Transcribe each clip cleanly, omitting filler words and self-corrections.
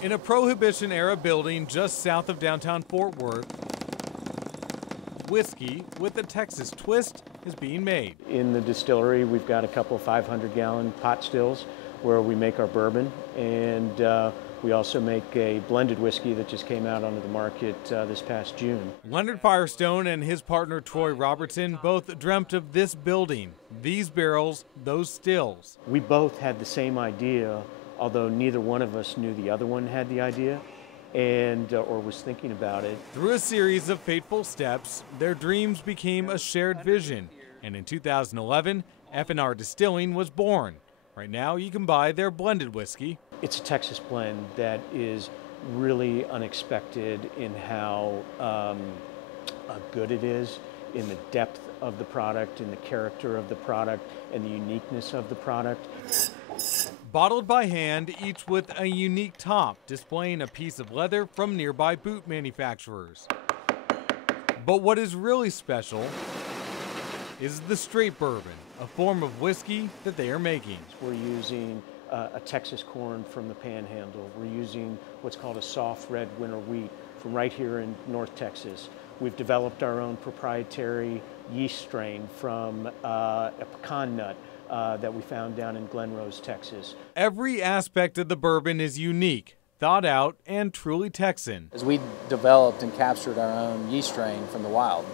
In a Prohibition-era building just south of downtown Fort Worth, whiskey with a Texas twist is being made. In the distillery, we've got a couple 500-gallon pot stills where we make our bourbon, and we also make a blended whiskey that just came out onto the market this past June. Leonard Firestone and his partner Troy Robertson both dreamt of this building, these barrels, those stills. We both had the same idea, although neither one of us knew the other one had the idea and or was thinking about it. Through a series of fateful steps, their dreams became a shared vision, and in 2011, F&R Distilling was born. Right now, you can buy their blended whiskey. It's a Texas blend that is really unexpected in how good it is, in the depth of the product, in the character of the product, and the uniqueness of the product. Bottled by hand, each with a unique top, displaying a piece of leather from nearby boot manufacturers. But what is really special is the straight bourbon, a form of whiskey that they are making. We're using a Texas corn from the Panhandle. We're using what's called a soft red winter wheat from right here in North Texas. We've developed our own proprietary yeast strain from a pecan nut that we found down in Glen Rose, Texas. Every aspect of the bourbon is unique, thought out, and truly Texan. As we developed and captured our own yeast strain from the wild.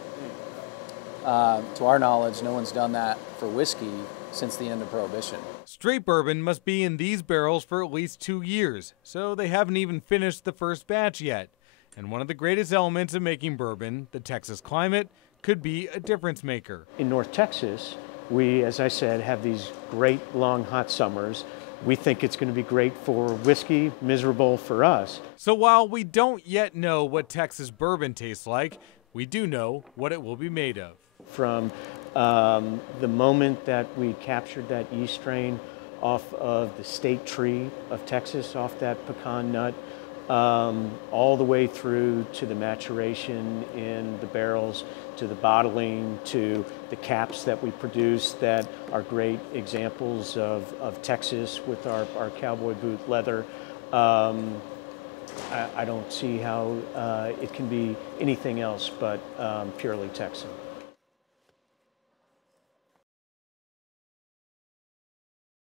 To our knowledge, no one's done that for whiskey since the end of Prohibition. Straight bourbon must be in these barrels for at least 2 years, so they haven't even finished the first batch yet. And one of the greatest elements of making bourbon, the Texas climate, could be a difference maker. In North Texas, we, as I said, have these great long hot summers. We think it's going to be great for whiskey, miserable for us. So while we don't yet know what Texas bourbon tastes like, we do know what it will be made of. From the moment that we captured that yeast strain off of the state tree of Texas, off that pecan nut, all the way through to the maturation in the barrels, to the bottling, to the caps that we produce that are great examples of Texas with our cowboy boot leather. I don't see how it can be anything else but purely Texan.